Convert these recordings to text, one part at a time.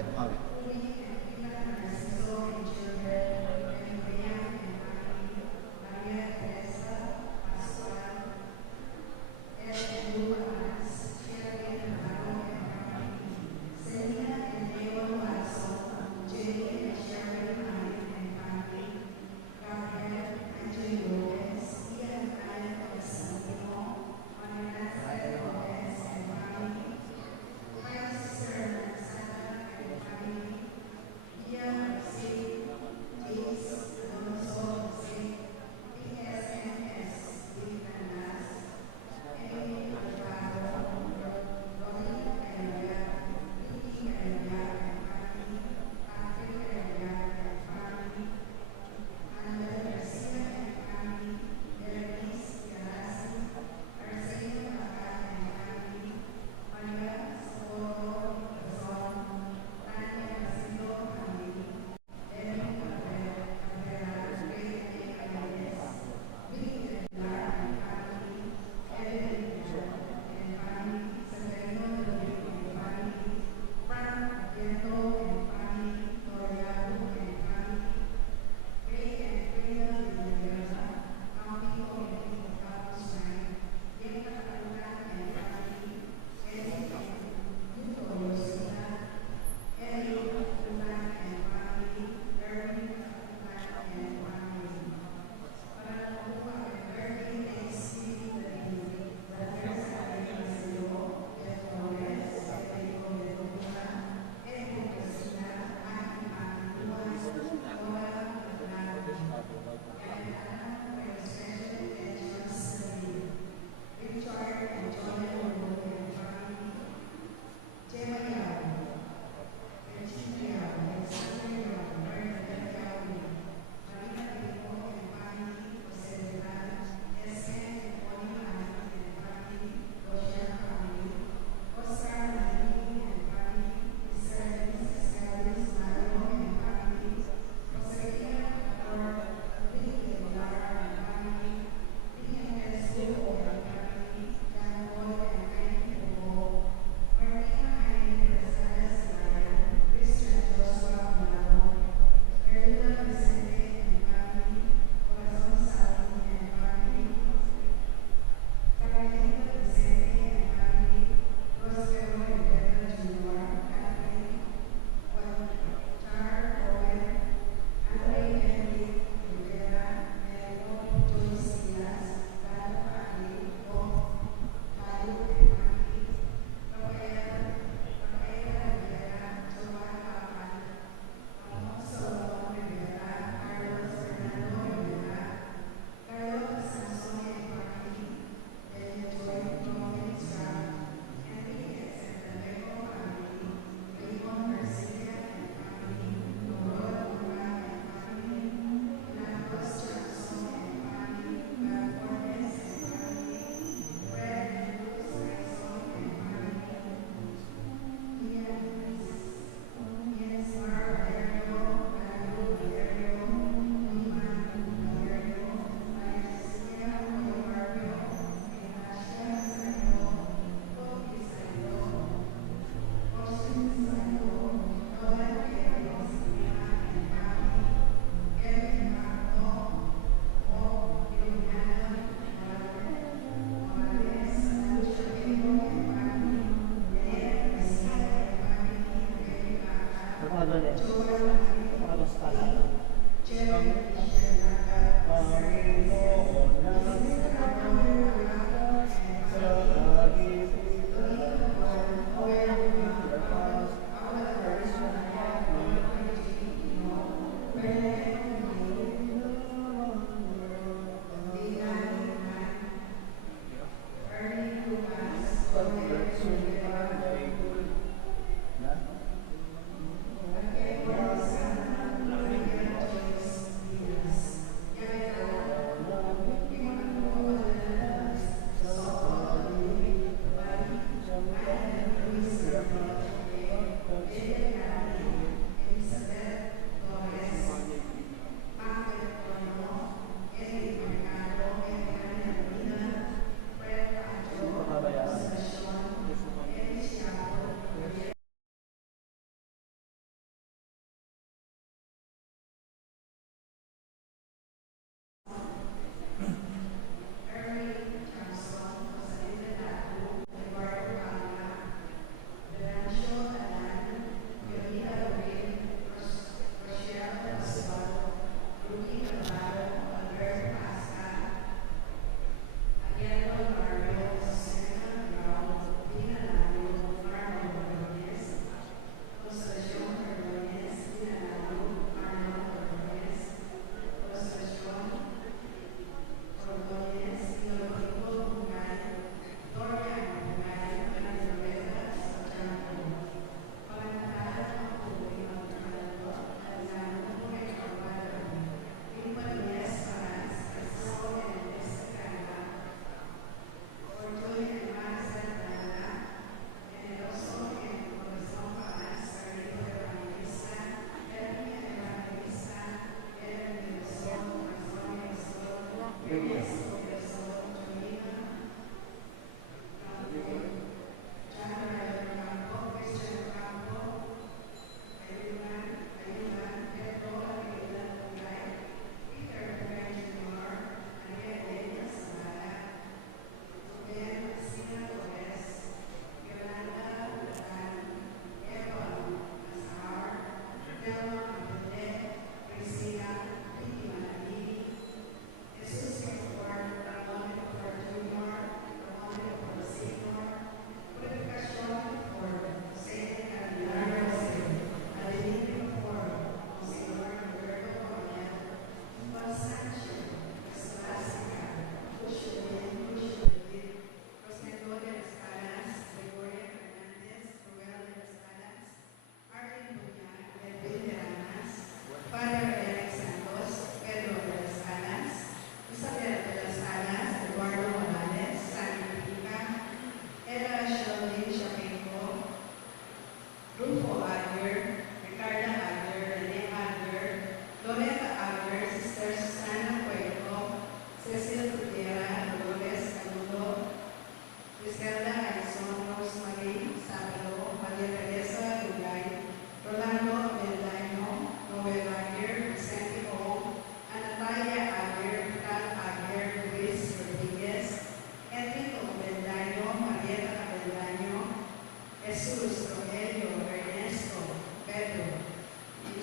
kahit mawin.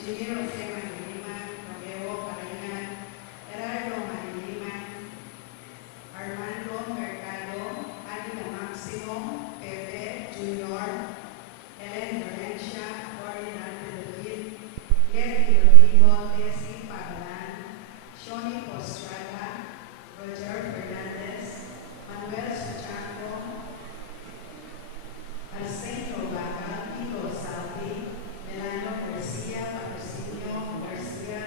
Ingeniero José Maniliman, Romeo Parañan, Gerardo Maniliman, Armando Mercado, Águila Máximo, Pepe Junior, Helen Valencia, Cory David, Letty Olivo, Desi Pagalan, Shoni Postrada, Roger Fernandez, Manuel Suchango, Alcentro Vaca, Pico Salvi, Melano Garcia, Patrocinio Garcia,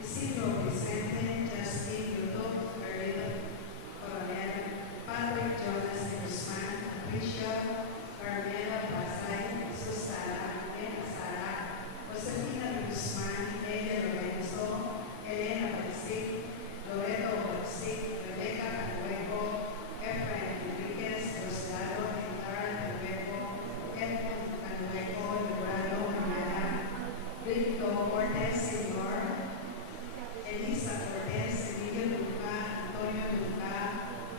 Isidro Vicente, Justin Yuto, Garrido Coronel, Patrick Jonas Guzman, Patricia, Carmelo Pasay, Jesus Sara, Elena Sara, Josefina Guzman, Elia Lorenzo, Elena Balsic, Loreto Balsic, Rebecca Canueco, Efraín Enriquez, Roslado Entara Canueco, Edmund Canueco, Logrado Romana, Víctor Cortés Senior, Elisa Cortés, Emilio Luca, Antonio Luca,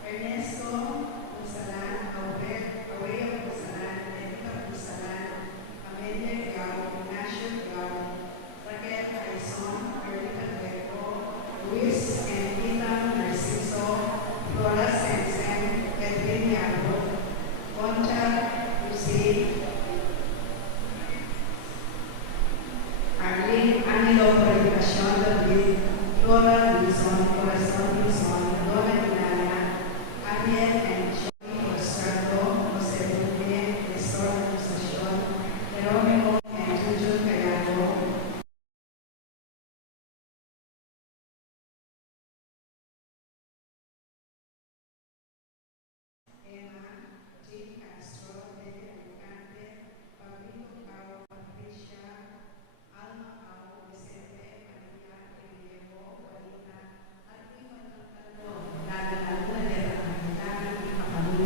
Ernesto Busalan, Aurelio Busalan, Erika Busalan, Amelia Gao, Ignacio Gao, Raquel Aizon, Erika Nueco, Luis Enquita Narciso, Flora Sensen, Edwin Yaro, Concha Lucy, Arlene Angelo Predicación David, Flora Wilson, Corazón Wilson, Dora Ilana, Ariel and Johnny Ostrato, Jose Bunde, Nestor Acusación, Jerónimo and Juju Cayano, Emma, Jane Castro, Nelly Alicante, Pablito Caro, Patricia, Alma Caro, Vicente, Maria, Diego, Walina, at iba ng tatlo, lalo na nila ang kailangan ng kapamilya.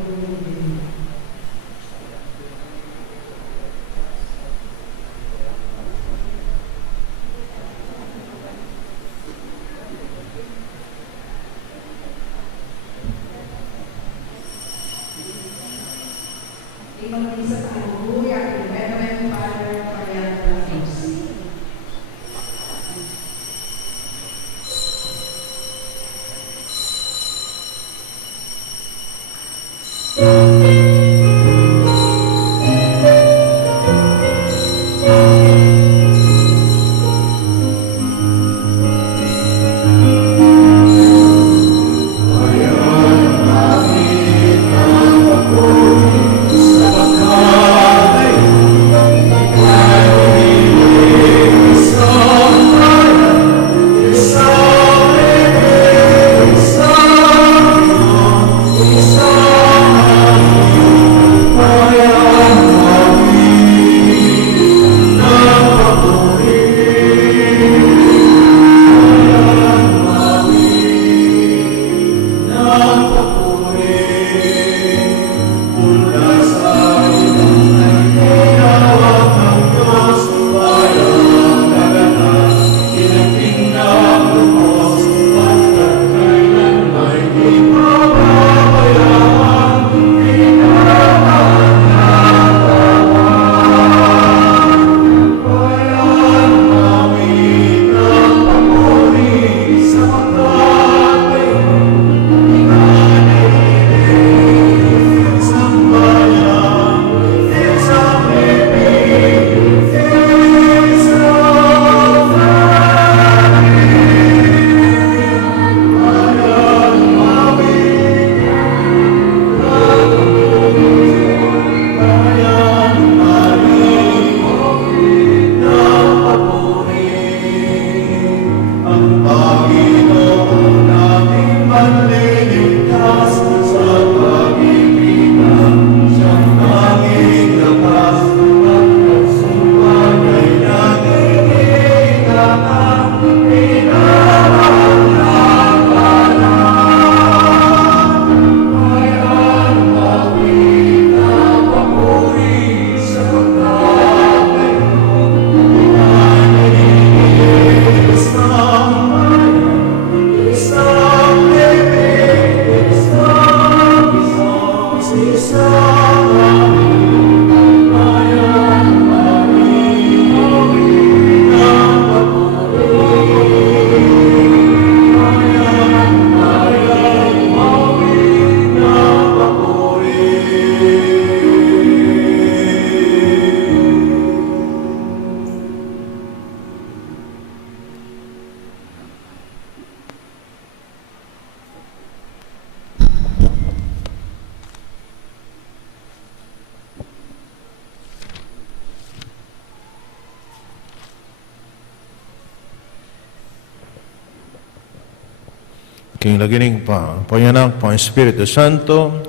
King lagining pa, Panyanak, Pang Espiritu Santo,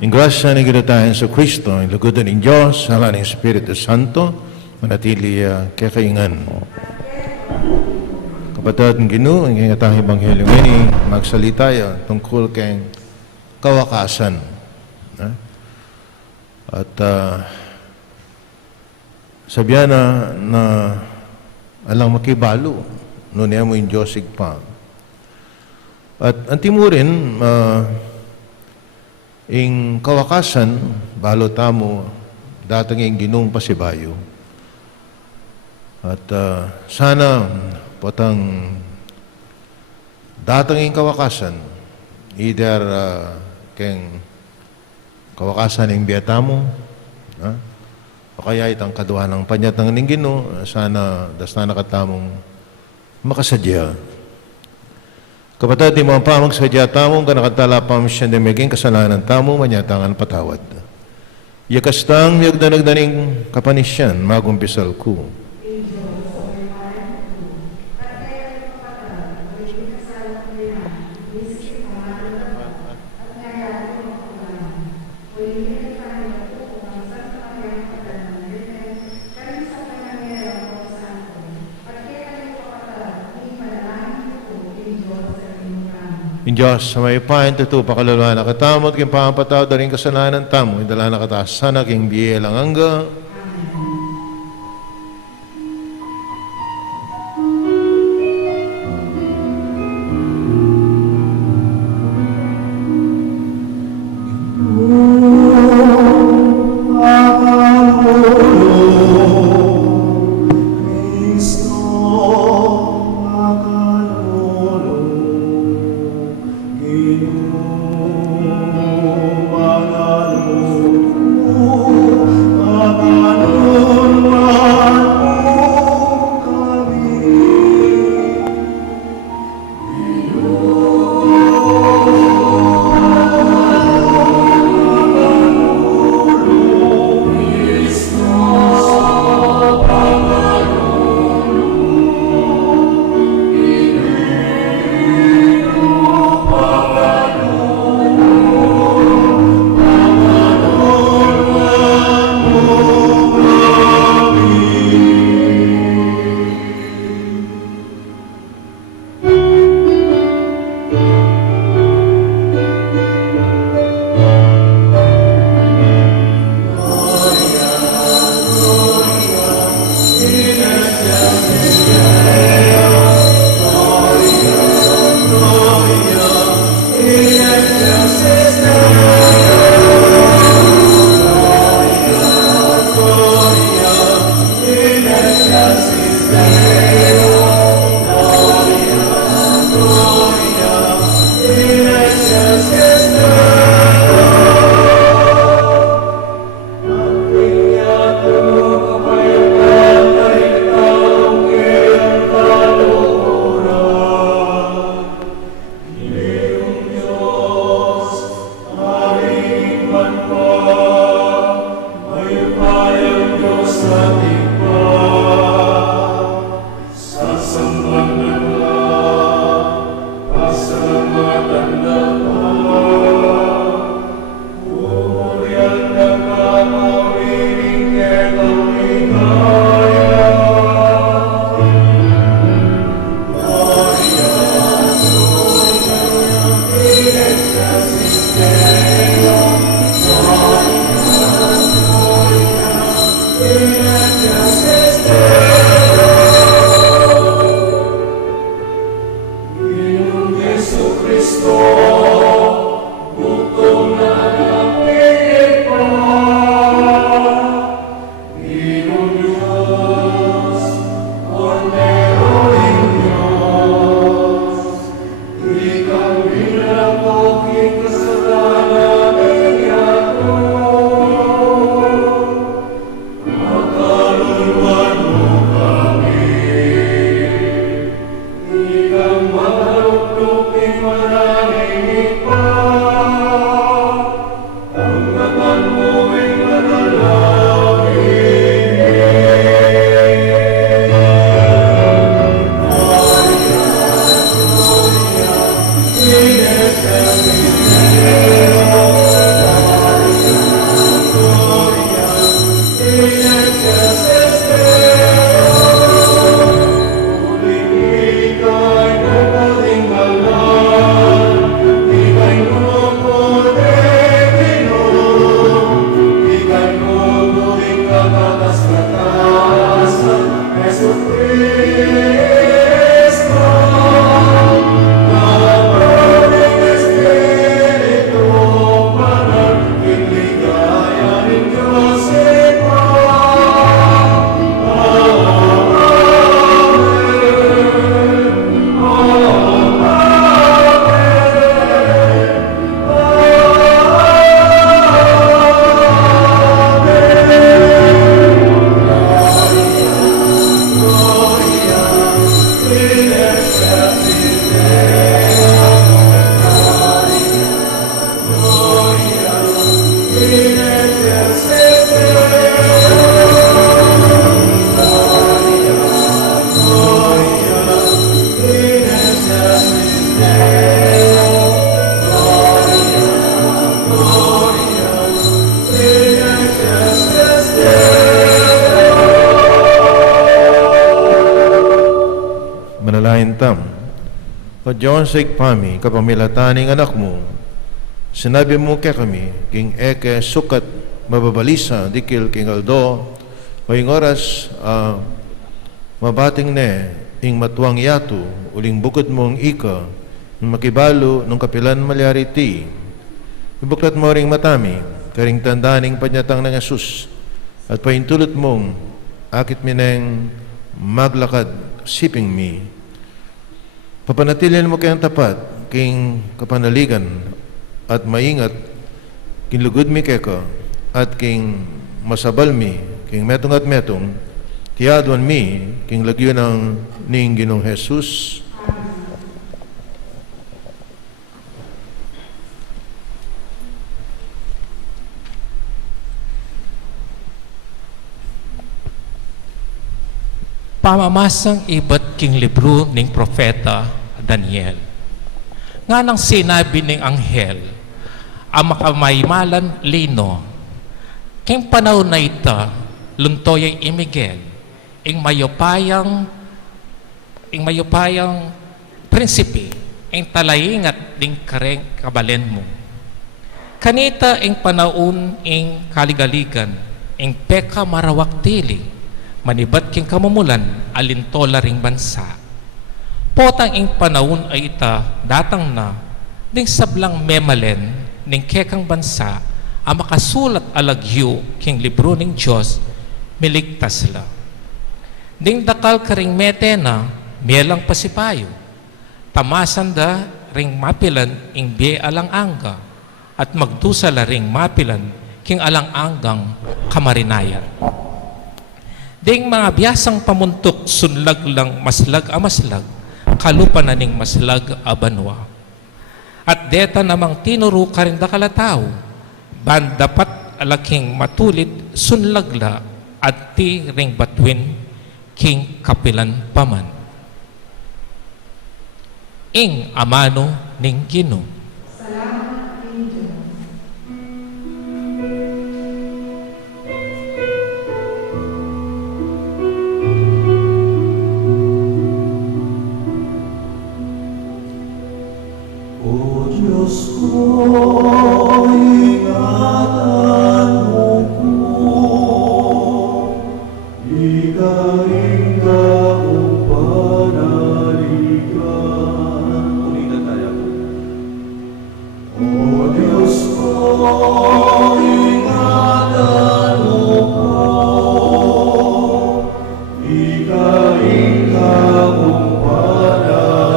in grasya ni Ginatayan sa Kristo, in lugudan ng Diyos, hala ng Espiritu Santo, manatili kakaingan. Kapatid ng Ginoo, ang ingatang Ebanghelyo ini, magsalita tungkol kay kawakasan. At sabihan na alang makibalo, no niya mo yung Diyosig pa. At ang timurin, ing kawakasan, balo tamo, datang ing Ginoong pasibayo. At sana, potang datang ing kawakasan, either keng kawakasan ing biyatamo, o kaya itang kaduhan ng panyat ng Ginoo, sana dasna nakatamong makasadya. Kapatid, di mo ang pamang sadya tamong kanakatala pam siya na maging kasalanan tamo, manyatangan patawad. Yakastang miyagdanagdaning kapanisyan, magumpisal ko. In Diyos, sa may pahin tuto, pakaluluhan na katamot, kayong pangapataw, daring kasalanan tamo, indala na kataas, sana king biye lang hangga. malain tam. O Diyos sa ikpami, kapamilataning anak mo, sinabi mo kaya kami, king eke sukat mababalisa, dikil king aldo, o ing oras, mabating ne, ing matuang yatu, uling bukod mong ika, makibalo nung kapilan malyari ti, ibuklat mo ring matami, karing tandaning panyatang ng Asus, at paintulot mong, akit mineng maglakad, siping mi, papanatilin mo kayang tapat, king kapanaligan, at maingat, king lugod mi keka, at king masabal mi, king metong at metong, tiyaduan mi, king lagyo ng ning Ginong Jesus. Pamamasang iba't king libro ning propeta Daniel. Nga nang sinabi ning anghel, ang makamaymalan lino, king panahon na ita, luntoyay imigel, ing mayopayang prinsipe, ing talayingat ding kareng kabalen mo. Kanita ing panahon ing kaligaligan, ing peka marawak tili, manibat king kamumulan alintola ring bansa. Potang ing panahon ay ita datang na ding sablang memalen ning kekang bansa ang makasulat alagyo king libro ning Diyos miligtas la. Ding dakal karing metena mielang pasipayo tamasan da ring mapilan ing bie alang angga at magdusa la ring mapilan king alang anggang kamarinayan. Ding mga biyasang pamuntok sunlag lang maslag a maslag, kalupa na ning maslag a banwa. At deta namang tinuro ka rin da kalataw, ban dapat alaking matulit sunlagla at ti ring batwin king kapilan paman. Ing amano ning Ginoo. Salamat king Diyos. O Diyos ko, ingatan mo ko, igaling ka kong panaligan. Ulitan tayo. O Diyos ko, ingatan mo ko, igaling ka kong panaligan.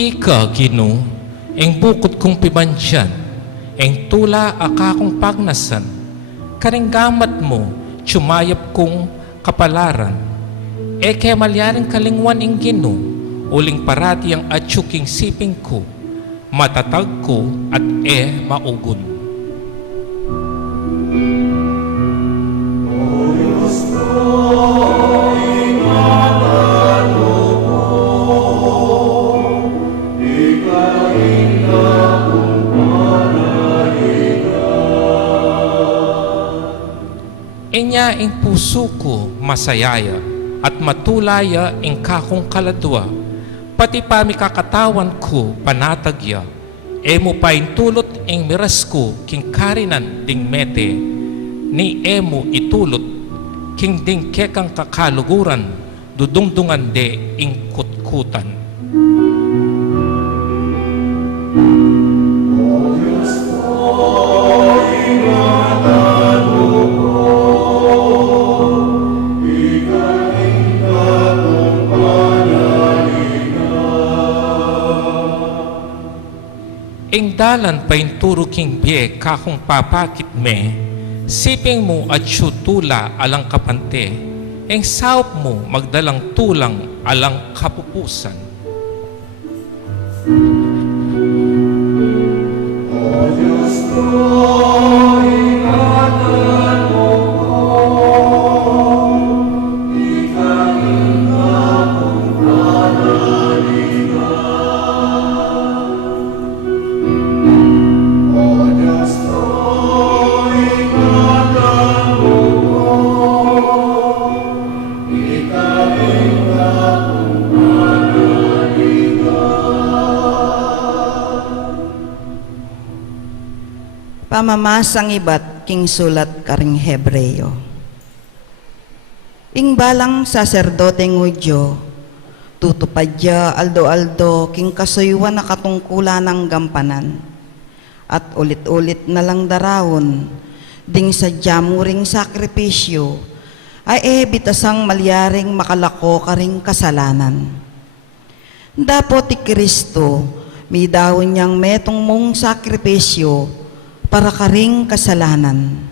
Ika, Ginoo, ing bukod kong pimansyan, ing tula akakong pagnasan, karing gamat mo, tsumayap kong kapalaran, eke malyaring kalingwan ing Ginoo, uling parati ang atsuking siping ko, matatag ko at maugon. O Diyos ko, ingatan mo ko, igaling ka kong panaligan. Inya ing puso ko masayaya at matulaya ing kakong kaladwa, pati pa mi kakatawan ko panatagya, emo pa intulot ing miras ko king karinan ding mete, ni emo itulot king ding kekang kakaluguran, dudungdungan de ing kutkutan. O Diyos ko, ingatan mo ko, igaling ka kong panaligan. Ing dalan pa inturo king bie kakong papakit me, siping mo at tula alang kapante, ing saup mo magdalang tulang alang kapupusan. O Diyos ko, ingatan mo ko, igaling ka kong panaligan. O Diyos ko, ingatan mo ko, Pamamasang ibat king sulat karing Hebreo. Ing balang saserdoteng Hudyo, tutupadya aldo-aldo king kasuywan na katungkulan ng gampanan. At ulit-ulit na lang darawon, ding sadya muring sakripisyo, ay bitasang malyaring makalako karing kasalanan. Dapo ti Kristo, may dawon niyang metong mong sakripisyo para karing kasalanan.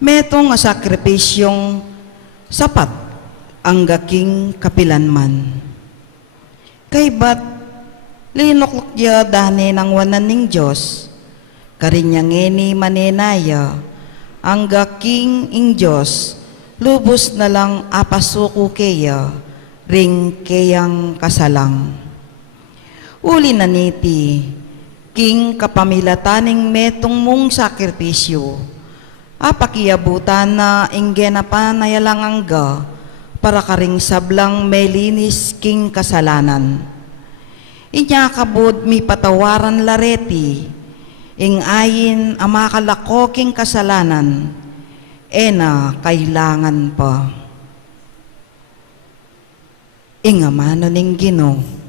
Metong nga sakripisyong sapat ang gaking kapilanman. Kay bat, linuklukya dane ng wanan ning Diyos, karinyangeni manenaya, ang gaking ing Diyos, lubos na lang apasuko keya, ring keyang kasalang. Uli na niti, king kapamilataning metong mong sakripisyo, apakiabutan na inggena pa nayalang para karing sablang melinis king kasalanan. Inya kabod mi patawaran lareti, ing ayin amakalako king kasalanan, ena kailangan pa. Ingamano ning Ginoo.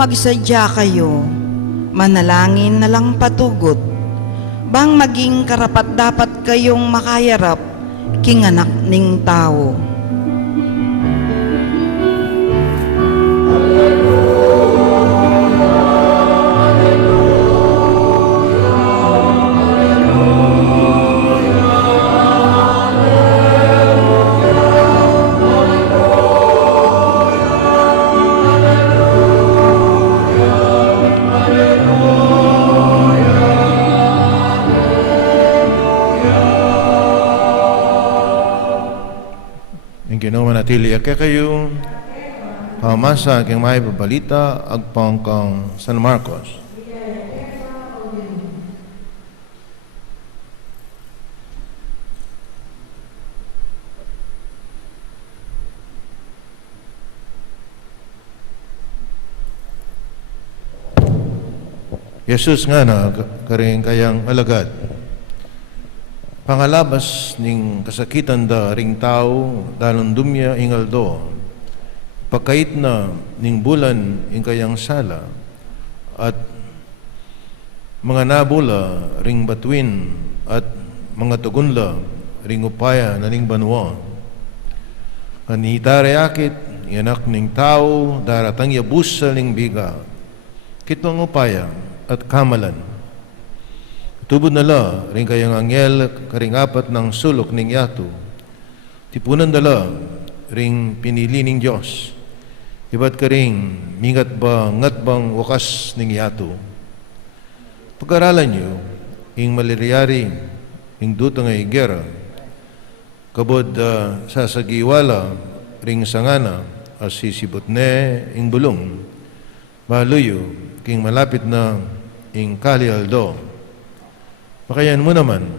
Magsadya kayo, manalangin na lang patugot, bang maging karapat dapat kayong makayarap, king anak ning tao. Manatili kaya kayo pamasa kang may babalita agpang kang San Marcos. Jesus nga na karing kayang alagad. Pangalabas ning kasakitan da ring tao dalon dumya ingaldo. Pagkait na ning bulan ing kayang sala at mga nabula ring batuin at mga tugunla ring upaya na ning banwa. Kanitare akit anak ning tao daratang yabusa ning biga. Kitong upaya at kamalan. Tubod na la, rin kayang anghel, karing apat ng sulok ning yato. Tipunan dala, ring pinili ning Diyos. Iba't karing mingat ba, ngat bang wakas ning yato. Pag-aralan nyo, ing maliriari, ing duto nga igera, kabod sasagiwala, ring sangana, as sisibot ne, ing bulong, maluyo, king malapit na, ing kalialdo. Pakayan mo naman,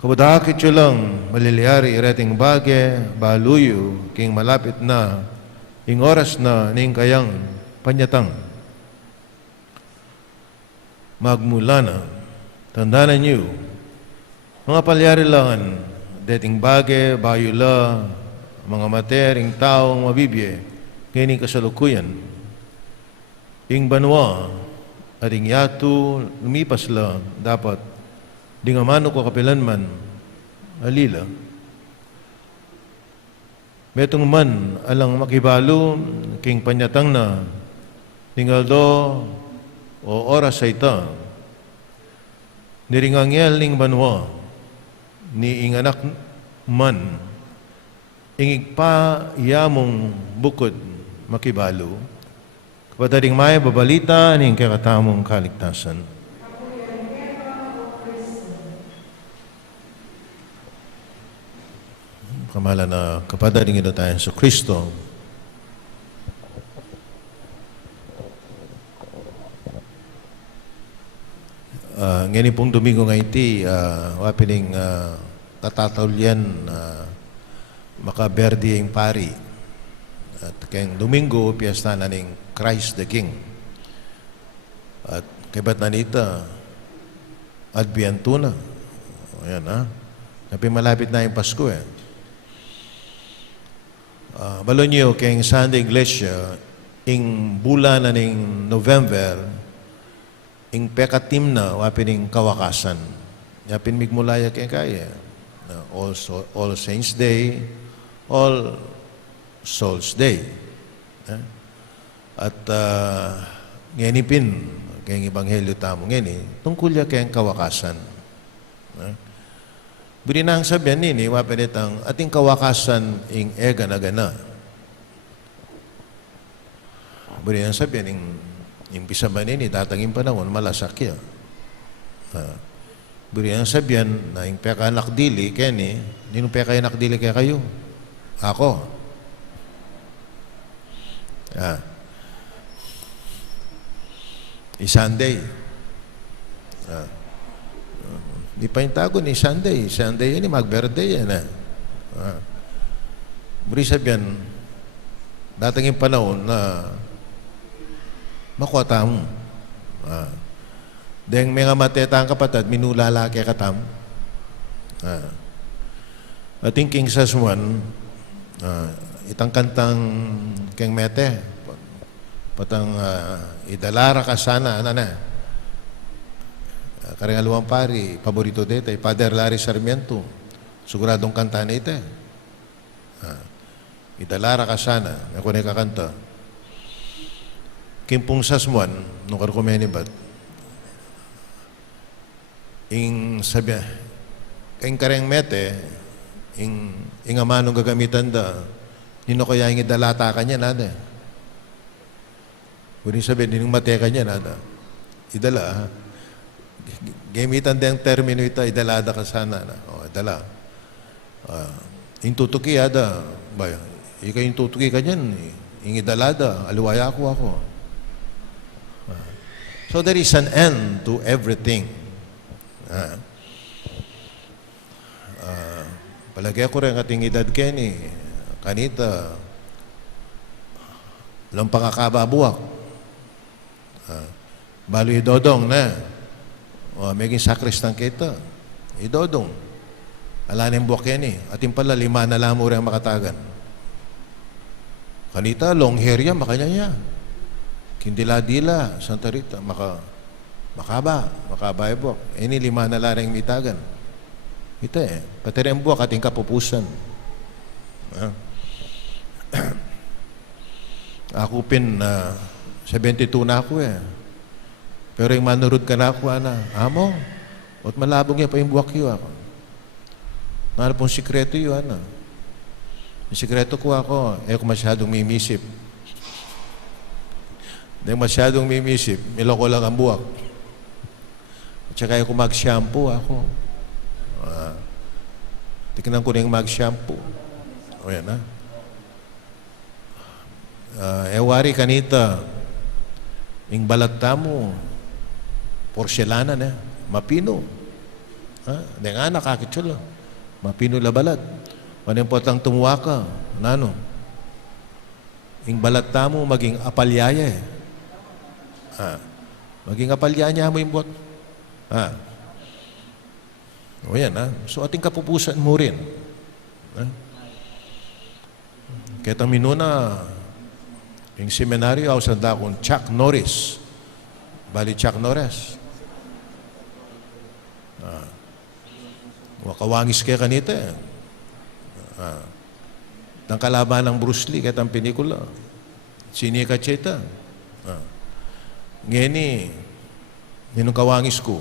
kabudakit yun lang maliliari ireting bage, baluyo, king malapit na, ing oras na ning kayang panyatang. Magmula na, tandanan niyo, mga palyari langan, deting bage, bayula, mga matering taong mabibye, ngayon kasalukuyan. Ing banwa, at ing yato, lumipas la, dapat, di nga mano ko kapilanman, alila. Metong man, alang makibalo, king panyatang na, tingaldo, o oras sa ita, niringangyel ning banwa, ni ing anak man, ingig pa iyamong bukod makibalo, kapadaring may babalita ning kakatamong kaligtasan. Kamala na kapadaring ito tayo sa Kristo. Ngayon pong Domingo nga iti, wapining tatatawlian makaberdi ang pari. At kayong Domingo, piyesta na ning Christ the King. At kaibat na nita, Adviento na. Ayan ha. Kapag malapit na yung Pasko eh. Balo niyo, kayong Sunday Iglesia, ing bulan na ning November, ing pekatim na, wapining kawakasan. Yapin migmulaya kaya kaya. All Saints Day, All Souls Day. At ngenipin, kayong Ebanghelyo tamo ngeni, tungkol ya kayong kawakasan. Birinang sabihan nini, wapinitang ating kawakasan ing ega-na-gana. Birinang sabihan, ing pisaban nini, datangin panahon, malasakya. Birinang sabihan, na ing peka nakdili, keni, nino peka nakdili kaya kayo? Ako. Sunday. Di pa yung tago ni Sunday. Sunday yun, mag-birthday yan. Buri sabihan, datang yung panahon na makuha mo. Dahil may nga mateta ang kapatid, minulala kaya katam. At yung King Saswan, itang kantang keng mete, patang idalara ka sana, ano na, karingaluang pari, paborito dito, Father Larry Sarmiento, siguradong kanta na ito. Idalara ka sana, ako na kakanta. Kimpong Sasmuan, nung karkumenibat, ing sabi, ing kareng mete, ing amanong gagamitan da, nino kaya yung idalata ka niya, nada. Kung sabi, ninong mateka niya, nada. Idala, ha? Gamitan din ang termino ito, idalada ka sana. O, idala. Yung tutuki, ada. Ba, ikaw yung tutuki ka niyan. Yung idalada, aliwaya ako. So there is an end to everything. Palagi ako rin ating edad Kenny. Kanita, walang pangakababuak. Balo idodong na. O, maging sakristang kita. Idodong. Alanin buwak yan eh. Ating pala, 5 na lang mo rin makatagan. Kanita, long hair yan, makanya niya. Kindila-dila, Santa Rita, makaba yung buwak. Ini 5 na lang mitagan. Ito eh. Pati rin buwak, ating kapupusan. Ako pin, 72 na ako eh. Pero yung manurod ka na ako, amo, at malabong niya pa yung buwak yun ako. Ano pong sikreto yun, Yung sikreto ko ako, kung masyadong mimisip. Dahil masyadong mimisip, miloko lang ang buwak. At saka kung mag-shampoo ako. Tignan ko na yung mag-shampoo. O yan, wari kanita, yung balata mo, porselana na, mapino. Hindi nga, nakakitsula. Mapino labalat. Manimpot lang tumuwa ka. Ano? Yung balata mo, maging apalyaya eh. Maging apalyaya mo yung buwat. O yan, So, ating kapupusan mo rin. Kaya minuna, yung seminaryo, ako sanda akong Chuck Norris. Bali Chuck Norris. Wakawangis kaya kanita eh. Nang kalaban ng Bruce Lee, kahit ang pelikula. Sinika Cheta. Ngeni, ninong kawangis ko.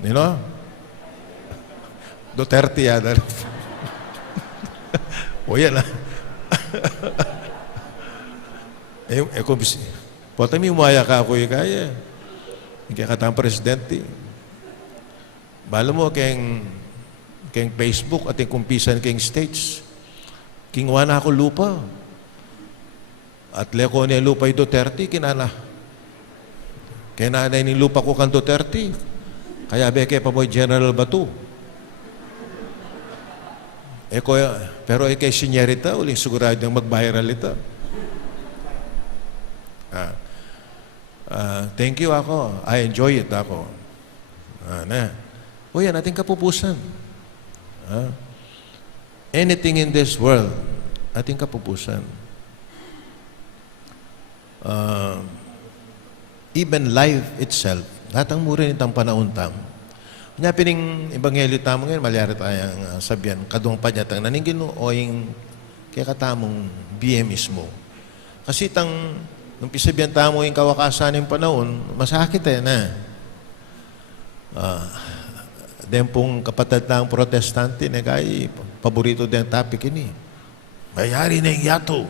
Nino? Duterte yada. O yan ah. Kung pota mi umaya ka ako kaya. Kaya katang presidente. Balo mo keng Facebook at yung kumpisan keng states. Kingwa na ako lupa. At leko niya lupa ito 30, kinana. Kaya nanay ni lupa ko kanto 30. Kaya beke pa mo General Batu. Pero kay senyerita, uling sigurado yung mag-viral ito. Thank you ako. I enjoy it ako. O yan, ating kapupusan. Anything in this world, ating kapupusan. Even life itself, lahat ang mura nitang panauntang. Kanya pining ebanghelyo tamo ngayon, malyari tayong sabihan, kadung pa niya tang naningin o yung kaya katamong BM mismo. Kasi nung pisabihan tamo yung kawakasan ng panahon, masakit na. Den pong kapatid ng protestante na kay paborito din ang topic ini. Mayari na yung yato.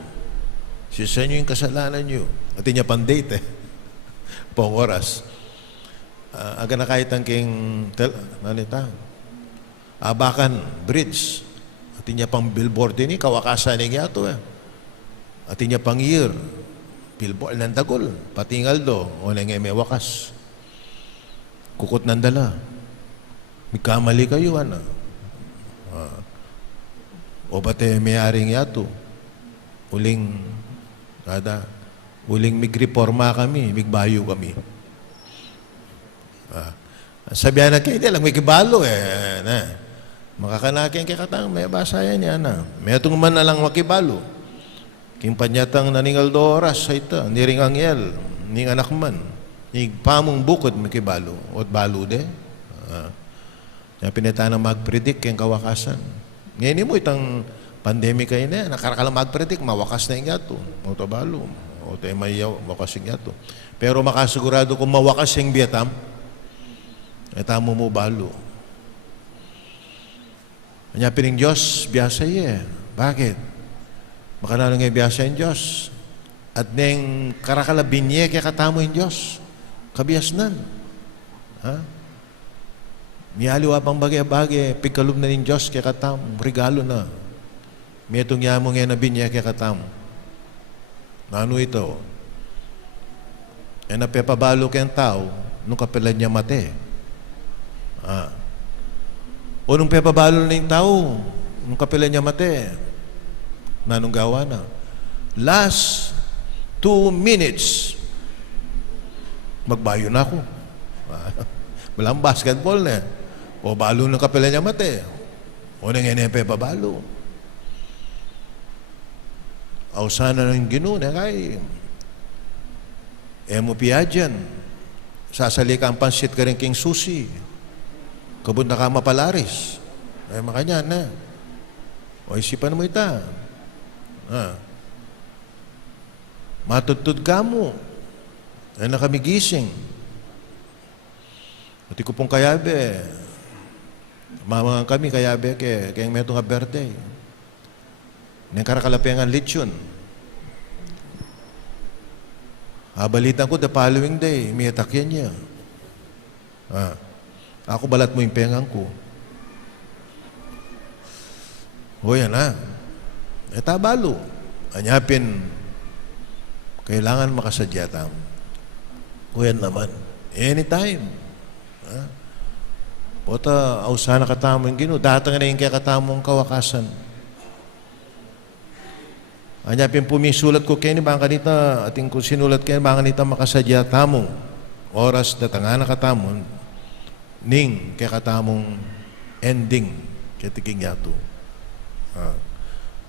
Siya nyo yung kasalanan nyo. At niya pang-date pong oras. Aga na kahit ang king Abakan Bridge. At niya pang billboard ini, kawakasan ng yato At niya pang year. Billboard ng dagol. Patingal do. O nang may wakas. Kukot ng dala. May kamali kayo, o bate may-aring yato. Uling mig-reforma kami, migbayo kami. Sabihan na kayo, lang may kibalo Makakanakin kay katang, may basayan niya May atong man na lang makibalo. Kimpanyatang naningal do oras sa ita, niring angyel, ning anak man. Ning pamong bukod makibalo, at balo de. Kaya pinita na mag-predict yung kawakasan. Ngayon mo itang pandemic kayo na, nakarakala mag-predict, mawakas na yung yato. O ito balo. O ito mayaw, mawakas yung yato. Pero makasigurado kung mawakas yung Vietnam, tamo mo balo. Kanya pining Diyos, biyasa Bakit? Makanalo nga biyasa yung Diyos. At neng karakala binye kaya katamo yung Diyos. Kabiyasnan. Miyaliwa pang bagay-bagay, pikalub na ng Diyos kaya katam, regalo na. May itong yamo ngayon na binya kaya katam. Ano ito? Napepabalo kayang tao, nung kapilan niya mate. O nung pepabalo na yung tao, nung kapilan niya mate, nanong gawa na. Last 2 minutes, magbayo na ako. Walang basketball na. O balo ng kapila niya mate. O nang NFP pa balo. Aw sana ng Ginoo na kay mo piadyan. Sasali ka ang pansit ka rin king susi. Kabud na ka mapalaris. Makanya na. O isipan mo ita. Matutod ka mo. Na kami gising. At ko pong kayabe, mamangan kami kayabe kaya may itong aberte. Nang karakalapengan litsyon. Balitan ko the following day, may atakyan niya. Ako balat mo yung pengang ko. O yan tabalo. Anyapin, kailangan makasadya tamo. O yan naman. Anytime. Pota, ausana katamo yung Ginoo. Datang na yung kaya katamong kawakasan. Anya pumisulat ko kayo ni bang kanita, ating kung sinulat kayo bang kanita makasadya tamong oras datangana katamon ning kaya katamong ending kaya tiging yato.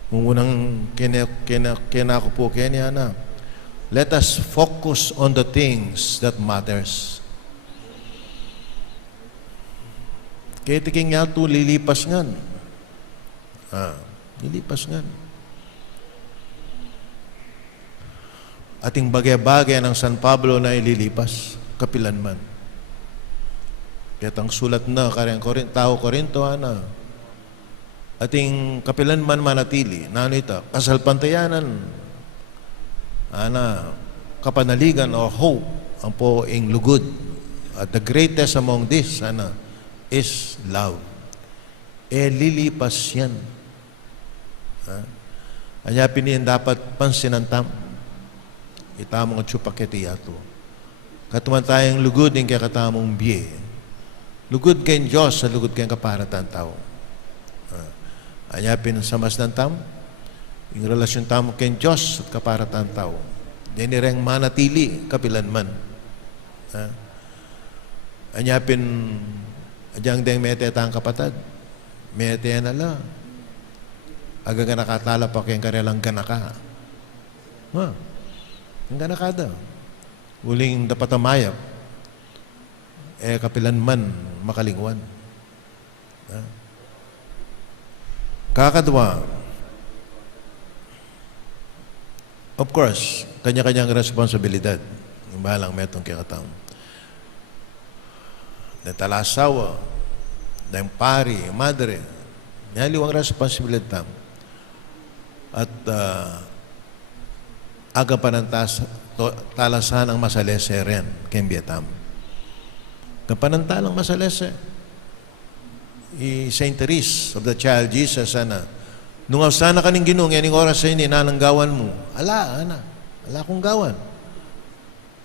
Mungunang kena ko po kaya niya na. Let us focus on the things that matters. Kaya tiging yato lilipas ngan. Lilipas ngan. Ating bagay-bagay ng San Pablo na ililipas, kapilan man. Kaya tang sulat na, karang tao Korinto, ating kapilanman manatili, na ano ito, kasalpantayanan, kapanaligan o hope, ang po ing lugod. At the greatest among this, is love. Lilipas yan. Anya piniyan dapat pansinantam. Itamong at supaketi ato. Katuman tayong lugod yung kaya katamong biye. Lugod kayong Diyos sa lugod kayong kaparatan tao. Anya pinsamas ng tam, yung relasyon tamo kayong Diyos at kaparatan tao. Yan nireng manatili kapilanman. Anya adyang deng mete tang kapatad. Mete yan ala. Aga nga nakatala pa kayong karelang ganaka. Ang ganakada. Uling dapat amayap. Kapilanman makalingwan. Kakadwa, of course, kanya-kanyang responsibilidad. Yung balang metong kikatang. Natalasawa, dahil pari, madre, naliwang responsibilidad tam. At aga pa ng talasan ang masalese rin, kembiyatam. Kapanantalang masalese. Saint Therese of the Child Jesus, nung sana kaning ginung, yaning oras sa ini, nananggawan mo. Ala kong gawan.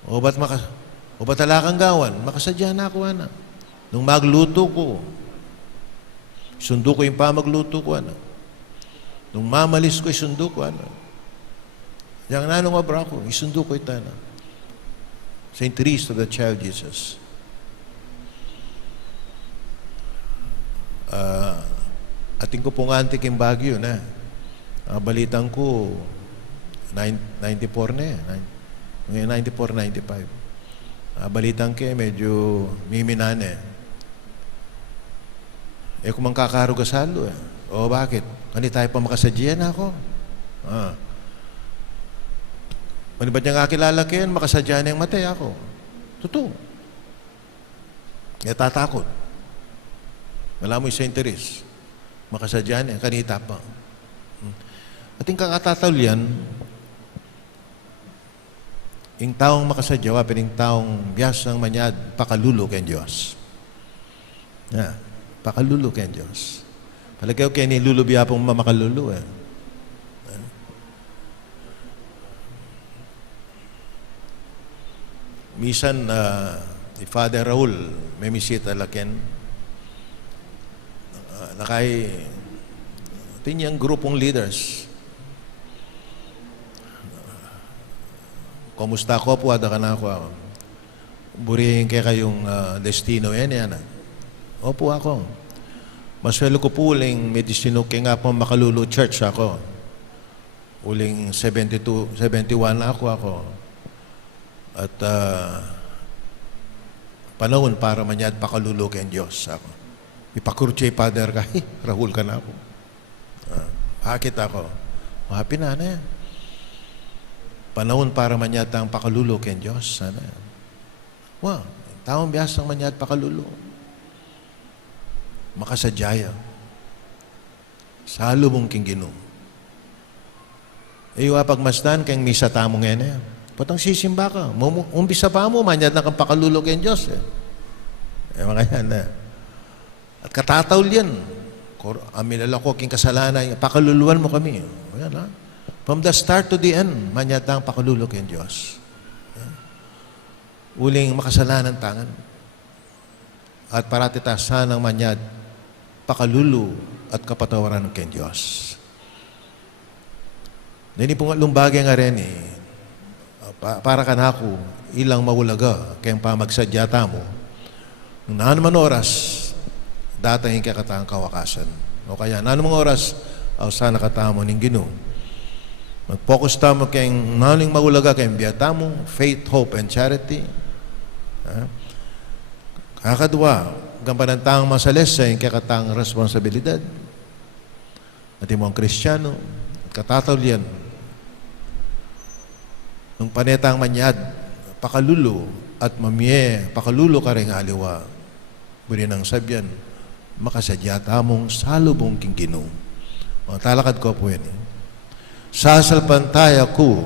O ba't ala kang gawan? Makasadya na ako, Nung magluto ko, sundo ko yung magluto ko, Nung mamalis ko, isundo ko, Yang nanong abra ko, isundo ko ito, Saint Therese of the Child Jesus. Ating ko pong antik yung Baguio na. Balitang ko, 94 na ngayon 94, 95. Balitang ko medyo miminane. Kung mangkakaro ka salo O bakit? Kani tayo pa makasadya na ako. Mani ba't niya nga kilala kayo, makasadya na yung matay ako. Totoo. Kaya tatakot. Wala mo yung Saint Therese. Makasadya niya, kanita pa. Ating kakatataw yan, yung taong makasadya, yung taong biyas ng manyad, pakalulo kay Diyos. Pakalulo kay Diyos. Palagay ko kayo nilulubiya pong mamakalulu Misan, si Father Raul, may misita laken, tinyang grupong leaders. Kumusta ko po, ada ka na ako. Burihin kayong destino yan. Opo ako. Maswelo ko po uling may destino kaya nga po Makalulu Church ako. Uling 72, 71 na ako. At panahon para manyad pakalulu kay Diyos ako. Ipakurche Father ka, Rahul ka na ako. Hakit ako. Happy na yan. Panahon para manyad ang pakalulu kay Diyos. Sana yan. Taong biyasang manyad pakalulu. Makasadyaya. Salo mong kinggino. Pagmasdan kayong misa tamong yan Patang sisimba ka. Umpisa pa mo, manyad na kang pakalulu kay Diyos mga yan At katataw yan. Amilala ko king kasalanan, pakaluluan mo kami. Ayan, From the start to the end, manyatang pakalulu kay Diyos. Uling makasalanan tangan. At paratitasan ng manyad, pakalulu at kapatawaran kay Diyos. Nini pong lumbagay nga rin para ka na ako, ilang mawulaga kayang pamagsadyata mo. Nung naman oras, datang yung kakatang kawakasan. O kaya, naman oras, sana katamo ning Ginoo. Mag-focus tamo kayong naling mawulaga kayong biyata mo, faith, hope, and charity. Kakadwa, gampanantang masalesa yung kakatang responsibilidad. At yung mga Kristiyano, at katataw yan. Nung panetang manyad, pakalulo, at mamye, pakalulo ka rin aliwa. Buri ng sabyan, makasadya tamong salubong king Ginoo. O talakad ko po yan. Sasalpantaya ko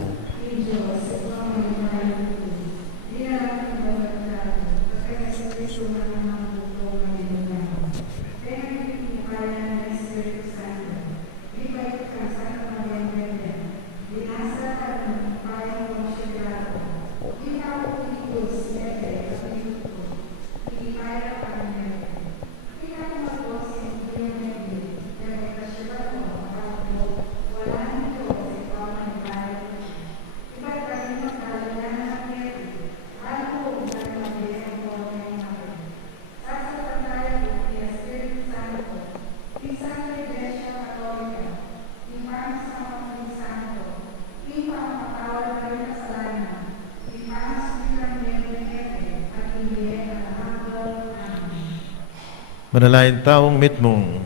manalain taong mitmong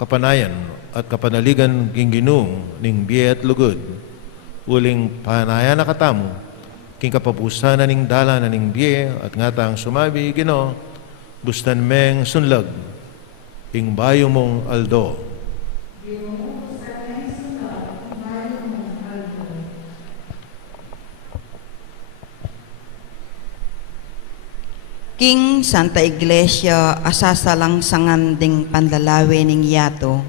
kapanayan at kapanaligan king Ginoo ning biye at lugod uling panaya na katamu king kapapusan na ning dala na ning biye at ngatang sumabi Ginoo bustan meng sunlag ing bayo mong aldo. King Santa Iglesia asasalang sanganding panlalawi ning yato.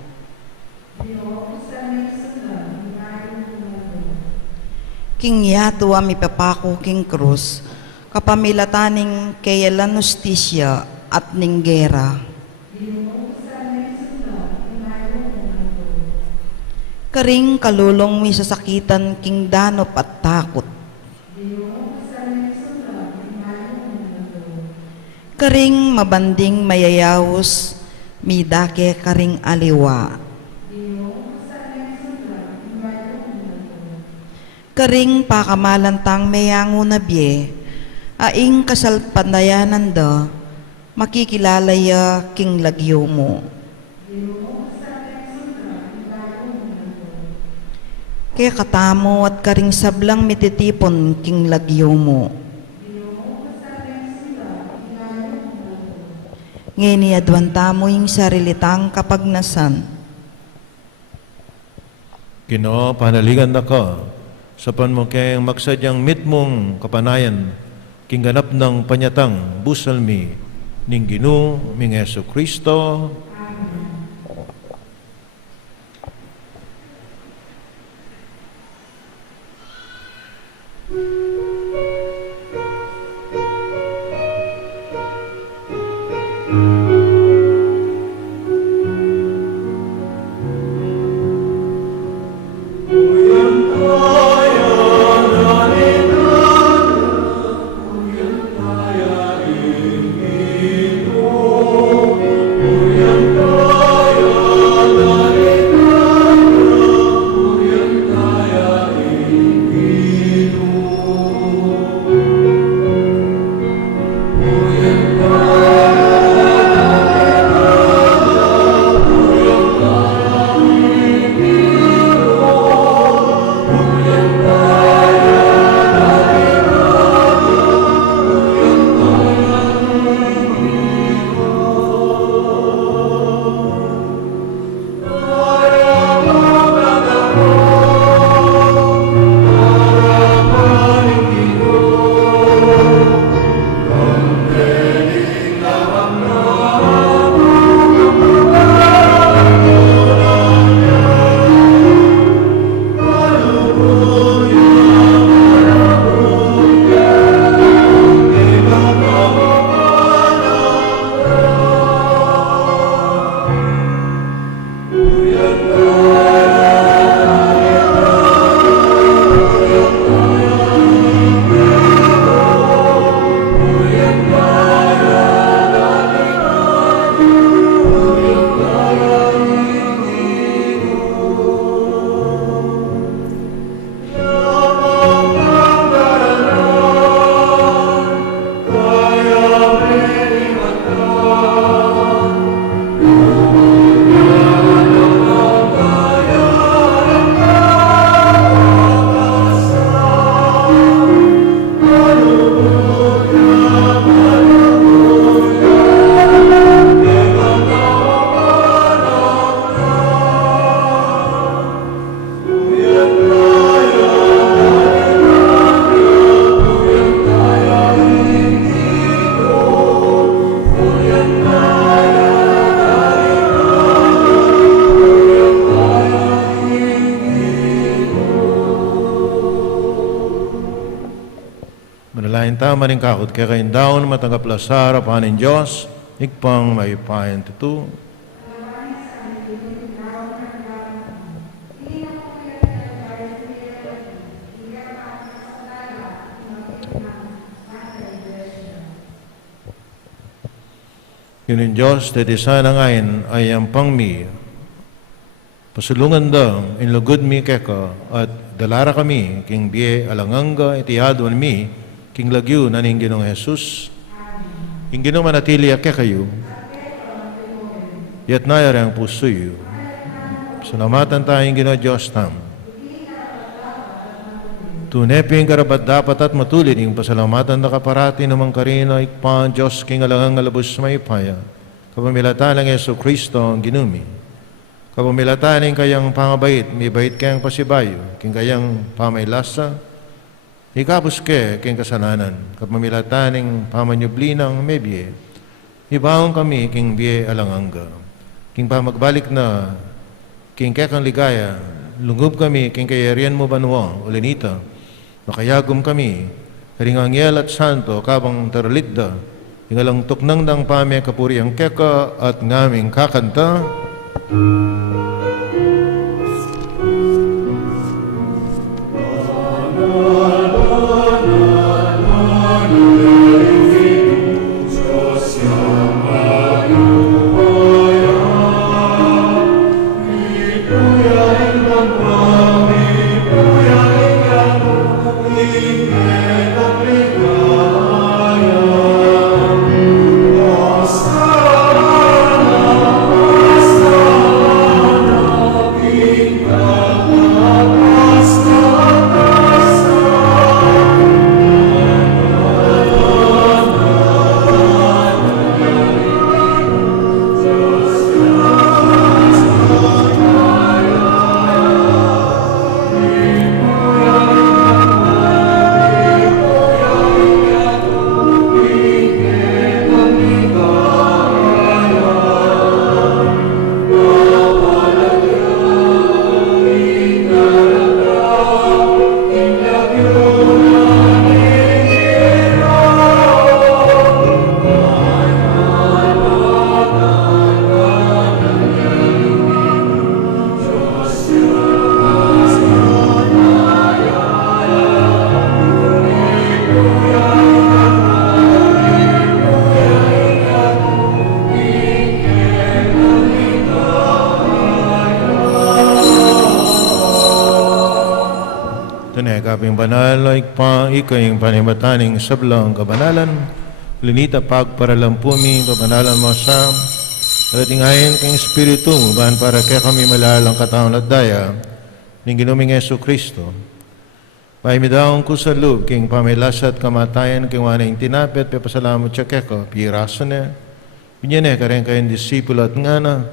King yato ami papako king krus kapamilataning kayalan justisya at ning gera. Karing kalulong mi sasakitan king danop at takot. Karing mabanding mayayawos, midake karing aliwa. Karing pakamalantang mayango na biye, aing kasalpanayanan da, makikilalaya king lagyo mo. Kaya katamo at karing sablang mititipon king lagyo mo. Ngeni adwanta mo yung sarilitang kapagnasan. Ginoo, panaligan ako sa panmo kayang magsadyang mitmong kapanayan king ganap ng panyatang busalmi ning Ginoo ming Hesus Kristo. Malain tama rin kakot kaya kayong daon matanggap lasar apanin Diyos, ikpang may payan tutu. Yun Diyos, dati sana ngayon ay ang pangmi. Pasulungan daw, inlugod mi keka, at dalara kami, king biye alanganga, itihadwan mi, king lagyo na ning Ginong Jesus. King Ginong manatili ake kayo, yat nayari ang puso yu. Salamatan tayong Ginoo Diyos tam. Tuneping karapat dapat at matulid yung pasalamatan na kaparati namang karina ikpan Diyos king alangang alabos may paya. Kapamilatan ng Yesu Kristo ang ginumi. Kapamilatan ng kayang pangabait, may bait kayang pasibayo, king kayang pamaylasa, ikapos ke king kasalanan. Kapamilatan ng pamanyubli ng mebye, ibaong kami king biye alanganga. King pamagbalik na, king kekang ligaya, lungub kami king kayarian mo banwa, ulinita, makayagom kami, karing anghel at santo, kabang taralitda, ingalang tuknang dang pame kapuri ang keka at ngaming kakanta. Kaping banal, ikayong panimataning sablang kabanalan, linita pagparalampumi, pabanalan mo sa ating kang Espiritu, bahan para kaya kami malalang kataon at daya, ng ginuming Yesu Kristo. Paimidaong ko sa loob, king pamilasat kamatayan, king wanang tinapit, papasalamat siya keko, piraso na, binyan karen kayong disipulo at nga na,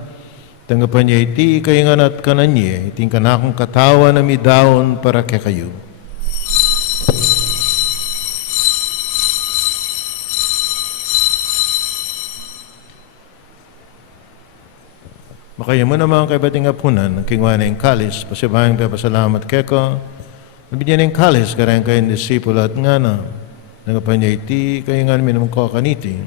tanggapan niya iti kayo nga at kananye, iting kanakong katawa na midaon para kaya kayo. Makaya mo naman kay bating apunan, kingwa na yung kalis, pasibahang papasalamat keko, nabigyan ng kalis, karang kayong disipulo at nga na, nagapanya iti, kayo nga minum ko kaniti,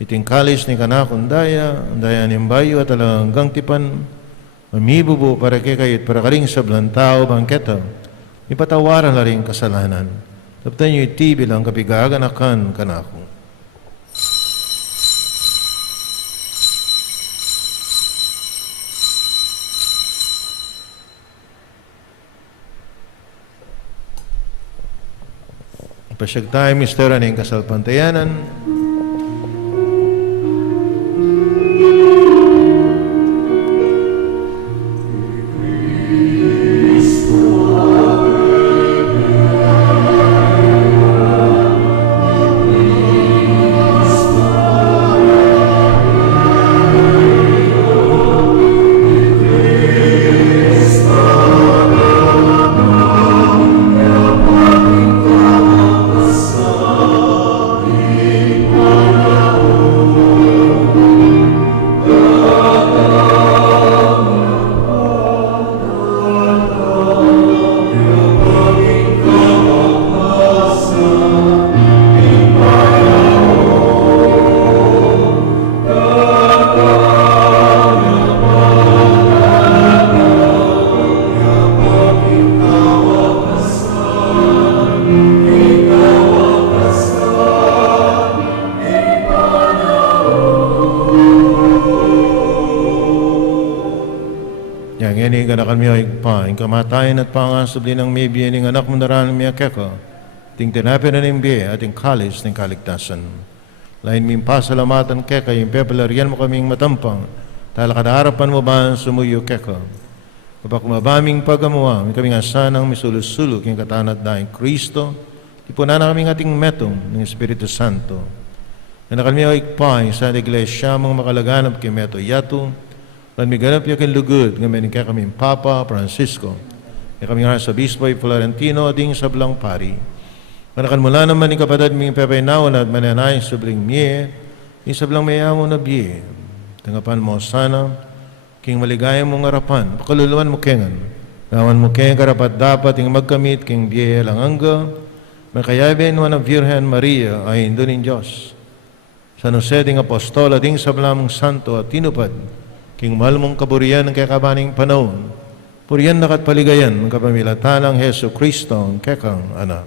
iting kalis ni kanakong daya, daya ng bayo at alanggang tipan, mamibubo para kay kayit para kaling sablang tao bangketa, ipatawaran na rin kasalanan, taptan nyo iti bilang kapigaganakan kanakong. Pasyag tayo, Mr. Aning kasalpantayanan. Amen. anak mi ay pa, in kamatayan at pangasabli ng may biya ng anak mo naran mi akeka, ting tinapin na ng biya at ting kalis ng kaligtasan. Lain mi pasalamatan keka, yung pepalarian mo kaming matampang, tala kadaharapan mo ba sumuyo keka. Kapag kumabaming pagamuwa, may kaming asanang misulusulok yung katanat dahil Kristo, ipunan na kaming ating metong ng Espiritu Santo. Na kami ay ikpay sa iglesia mong makalaganap kay Meto Yato, at may ganap yung lugod ng mening kaya kaming Papa Francisco, kaya kaming Arsobispo Florentino at yung sablang pari. Manakan mula naman yung kapatid ming pepaynawan at mananay subling miye, yung sablang mayamo na biye. Tangapan mo sana, king maligaya mong harapan, pakaluluan mo kengan. Gawan mo kengan karapat dapat yung magkamit king biye lang angga, makayabin mo na Virgen Maria ay indo ng Diyos. Sa nuseding apostol at yung sablamong santo at tinupad, king mahal mong kaburiyan ng kakabaning panahon, puriyan nakat paligayan ng kapamilatan ng Heso Kristo ang kekang anak.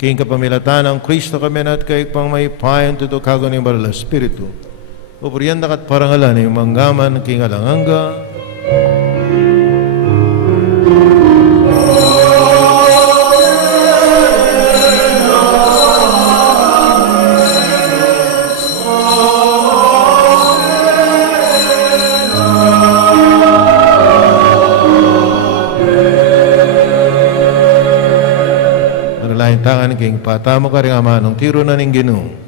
King kapamilatan ng Kristo kami at kay pang may payan tutukago ng Baral Espiritu, puriyan nakat parangalan ng manggaman ng king alanganga, tangan king patamo ka rin ama nung tiro na ning Ginoo.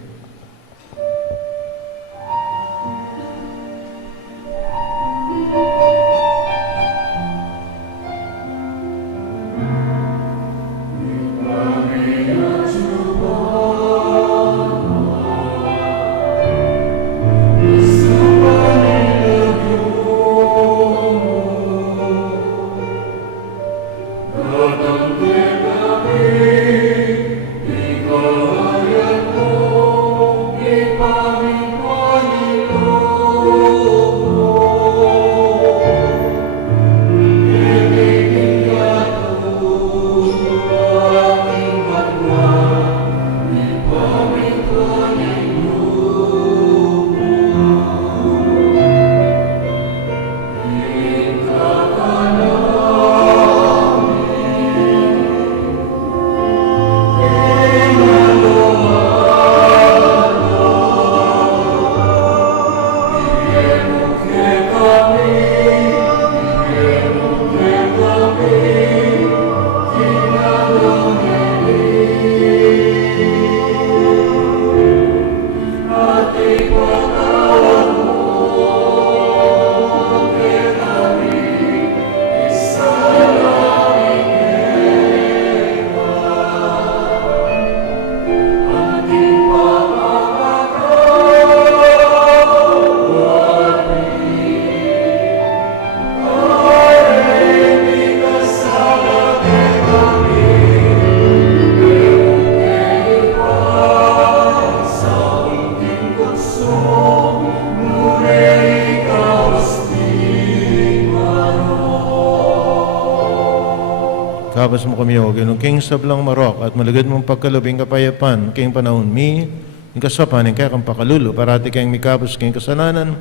Kabas mo kami o ginong king sablang marok at malagad mong pagkalubing kapayapan king panahon mi, yung kasapan, yung kaya kang pakalulo, parati kayong mikabos king kasalanan,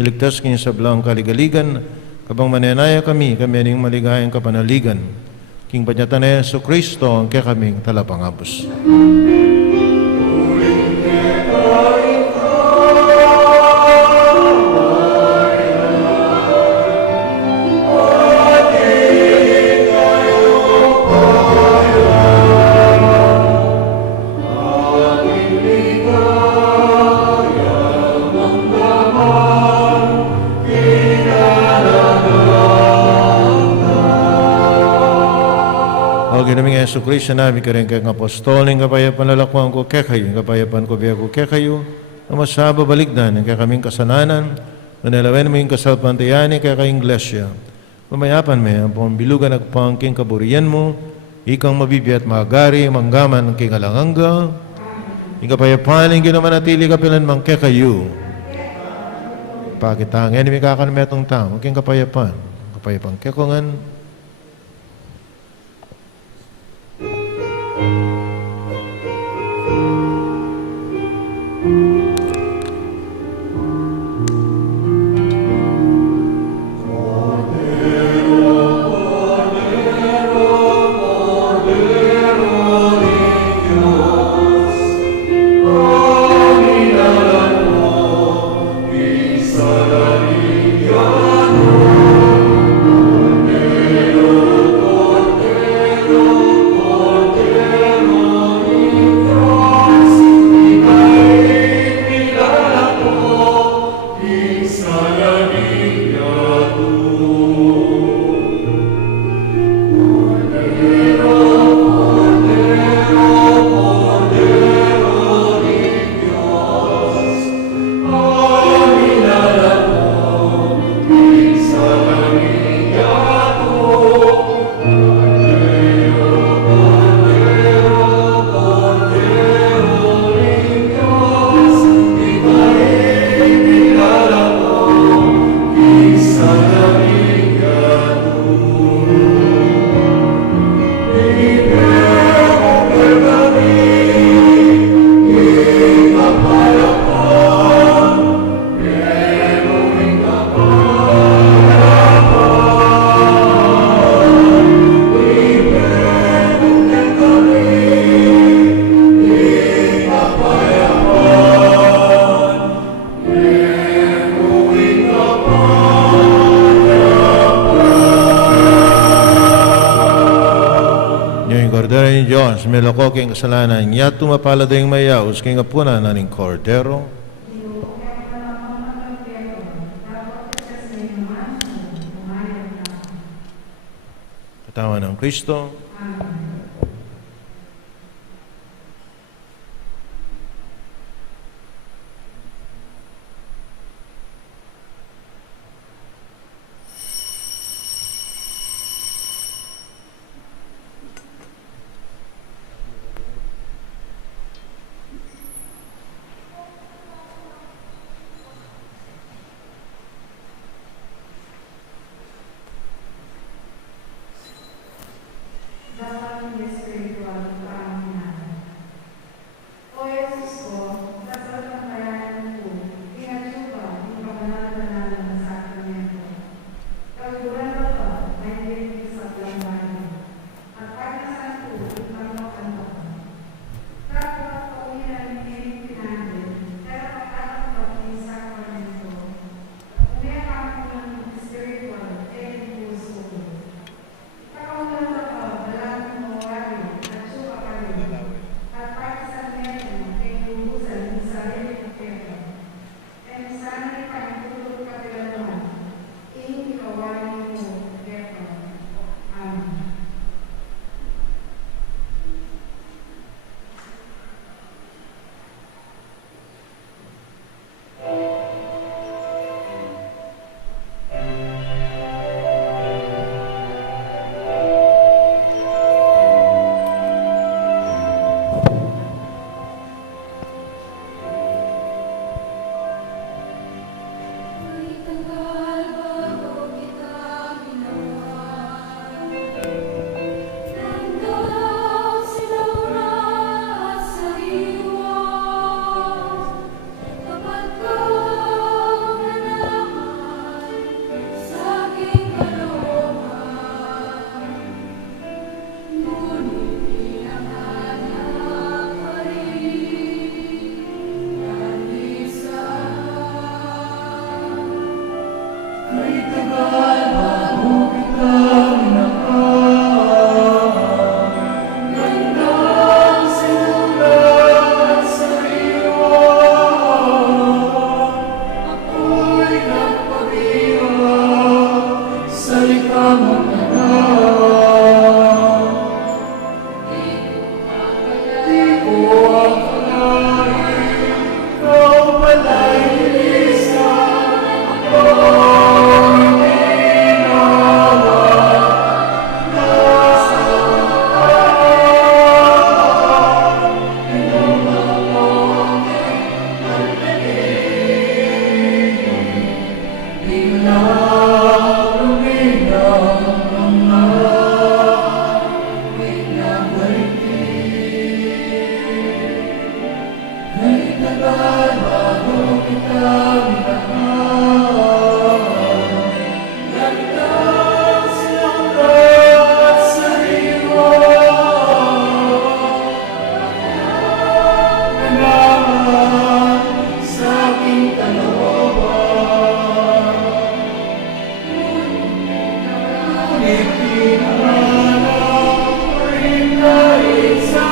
miligtas king sablang kaligaligan, kabang mananaya kami aning maligayang kapanaligan, king panyatan na Yesu Kristo, ang kaya kaming talapangabos. Ginaming Yesu Kristo namin ka rin kayong apostol, ng kapayapan lalakwang ko kaya kayo, ng kapayapan ko biya ko kaya kayo, na masaba baligdan, ng kaya kaming kasananan, manalawen mo yung kasalpantayani kaya kayong iglesia. Mamayapan may, ang pambilugan at pangking kaburian mo, ikang mabibiyat magari, manggaman ng king alanganga, yung kapayapan, yung ginamanatili kapilan mang kaya kayo. Pakitang, yan may kakanmetong tao, king kapayapan kaya kongan, Amen. Diyos, meloko king kasalanan, niya tumapalado yung mayaos, king apuna na ning kordero, katawan ng Kristo, Dapat yung spiritual paamunan. O Jesus ko, dasal ng bayanan ko, inatsupa yung kabanal-banal na sakramento. Kaguran na pa, may hindi sa lambayan. At pagkasan ko, ipamok-ano. Dapat pauwinan ni pinagin, pero pagkakapag yung sakramento. Umiyak ako ng spiritual, puso ko. Kakaunan na pa, dalang mo wari, at suka ka rin. At pagkasan meron, ay lubusan ng sarili ng pera. E sana ipagtulog ka naman, ikawain mo, pera. Amen. Sa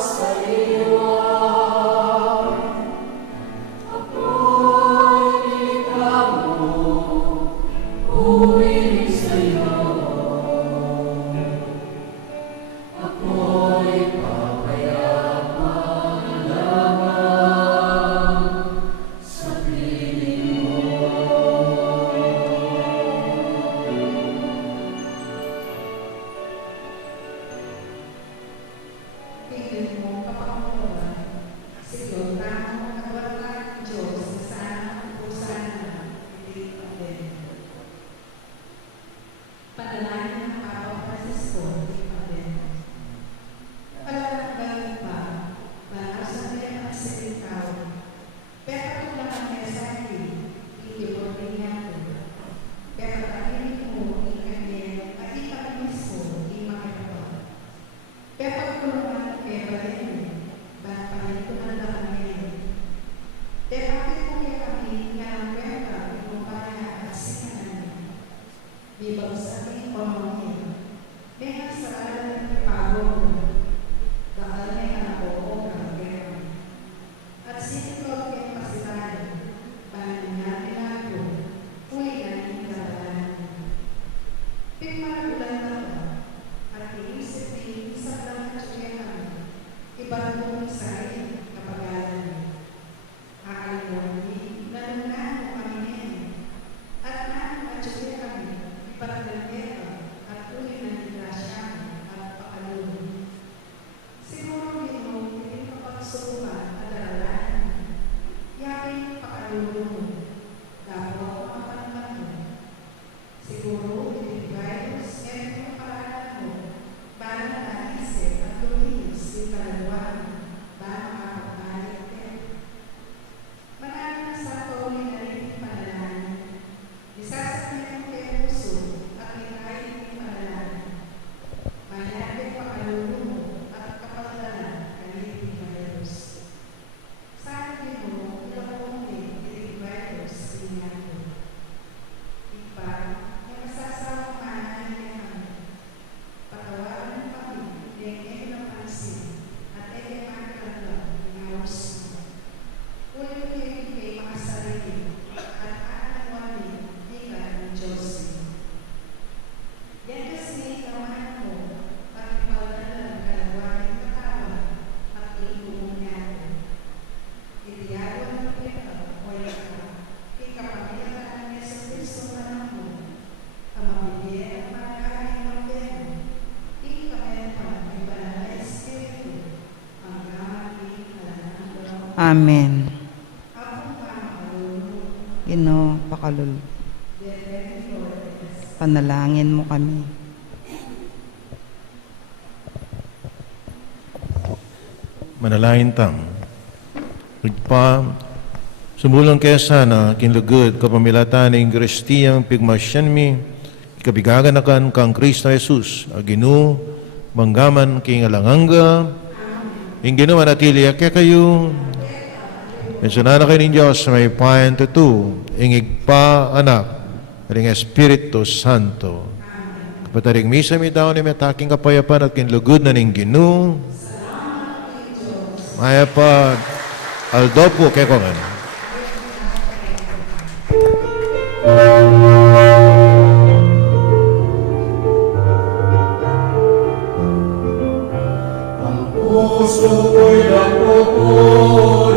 sa iyo. Ako'y nilikha mo, uwi sa iyo. Ako'y papayaman lamang sa piling mo. Tingin mo, kapakamulan, siguro tamang nagwala ng Diyos na sana o sana hindi pagdeno. Panalangin ng Papa Francisco, hindi pagdeno. Palalagang pa, banasan niya ang silitaw. Pero kung naman kaya sa akin, hindi mo rin niya ko. Pero tahimik mo, hindi kanya, at ikaw mismo, hindi makikapag. Pero pagkulungan kay Balen, bakit ko na lang. Pero bakit ko kaya kami nga ang kwenta kung kaya at sinanan? Bibang sa aking pamangkin, may nasaraan ng ipagod, dahil may nabuo ng gera. At sinitog kay pasitayan, paano niya tinago, huli na yung kalalaan. Pigmaragulan na ba, at iisipin sa lang na siya ibang mong sa'yo kapagalan. Aalimunin, lalungan mo kami ngayon. At naan at siya kami, iparagdagera at uli ng grasya at pakalunod. Siguro yun, hindi kapagsukuhan at daralan. Yakin pakalunod, dapo ang panapano. Siguro, hindi virus, ang paraan mo, para naisip at lumis yung kalaluan, para makapagbalit ka. Marami na sa tuloy na rin panalangin. Isasakyan mo kay puso at ikain ng panalangin. Mayroon pakalulumo mo at kapalaran kalipin virus. Sabi mo, ilang kalipin virus sinyato. Ipa, yung masasawang maanan niya kami. Patawaran kami, dengeng ng pansin, at eke magkalang ng awas mo. Ulit kay mga sarili, at aanawali, hika ng Diyos. Yan kasi naman mo, at ipagdalang kalawain katawan, at iibong niya. Itiyawan ng pita, o yaka, ikapagilaan niya sa Kristo na mo, ang mabigyan at magkain ng pera. Ikamepan ay banal na Espiritu, ang gamit ng Amen. Apong pamakalunod, Ginoo, pakalul. Bebe Flores, Panalangin mo kami. Manalangin tang. Ugpa, sumulang kaya sana kinlugod kapamilatan ng Kristiyang pigmasyan mi, ikabigagan akan kang Kristo Jesus, aginu, manggaman king alanganga, ing ginu manatili kaya kayo, mensunana kayo ng Diyos may payan tutu, ing igpa anak, ring Espiritu Santo. Kapataring misa mi daw ni metaking kapayapan at kinlugod na ning ginu, mayapan, aldopo kaya ko nga. Ang puso ko'y napupuno